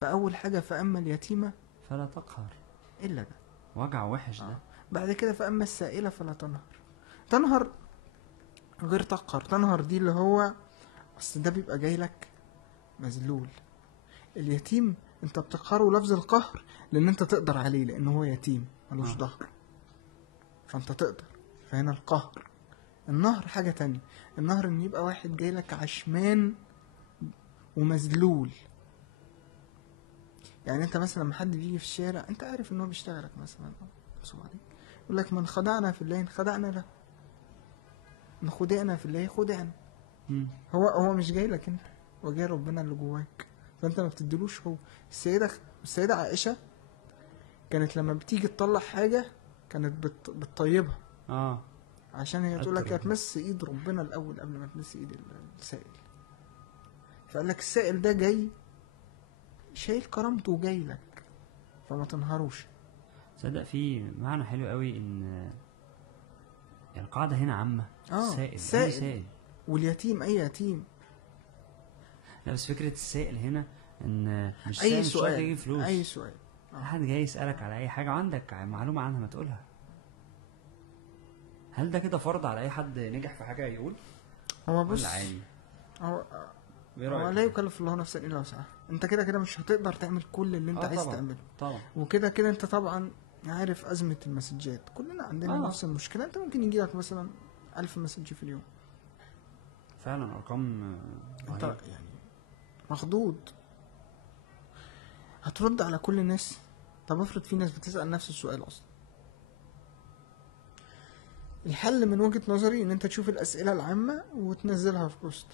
فاول حاجه فاما اليتيمه فلا تقهر. الا ده. وجع وحش ده. بعد كده فاما السائله فلا تنهر. تنهر غير تقهر. تنهر دي اللي هو اصل ده بيبقى جاي لك مذلول. اليتيم انت بتقهره لفظ القهر لان انت تقدر عليه، لان هو يتيم ملوش ظهر فانت تقدر. فهنا القهر. النهر حاجة تانية. النهر ان يبقى واحد جاي لك عشمان ومذلول. يعني انت مثلا لما حد بيجي في الشارع انت عارف ان هو بيشتغلك مثلا يقول لك من خدعنا في الله خدعنا له، من خدعنا في الله خدعنا. هو مش جاي لك انت، هو جاي ربنا اللي جواك، فانت ما بتديلوش. هو السيدة عائشة كانت لما بتيجي تطلع حاجة كانت بتطيبها عشان هي تقول لك هتمس ايد ربنا الاول قبل ما تمس ايد السائل. فقال لك السائل ده جاي شايل كرامته وجاي لك، فما تنهروش. صدق في معنى حلو قوي ان القاعدة هنا عامة. السائل واليتيم اي يتيم. لا بس فكرة السائل هنا ان مش اي سائل مش سؤال يجيب فلوس. اي سؤال حد جاي يسألك على اي حاجة وعندك معلومة عنها ما تقولها. هل ده كده فرض على اي حد نجح في حاجة يقول؟ هو بص هو لا يكلف الله نفسا الا وسعها. انت كده كده مش هتقدر تعمل كل اللي انت عايز تعمله طبعا. وكده كده انت طبعا عارف ازمة المسجات، كلنا عندنا نفس المشكلة. انت ممكن يجيلك مثلا 1000 مسج في اليوم. فعلا ارقام انت يعني مخضوض. هترد على كل الناس؟ طب افرض في ناس بتسأل نفس السؤال اصلا. الحل من وجهة نظري ان انت تشوف الاسئلة العامة وتنزلها في بوست.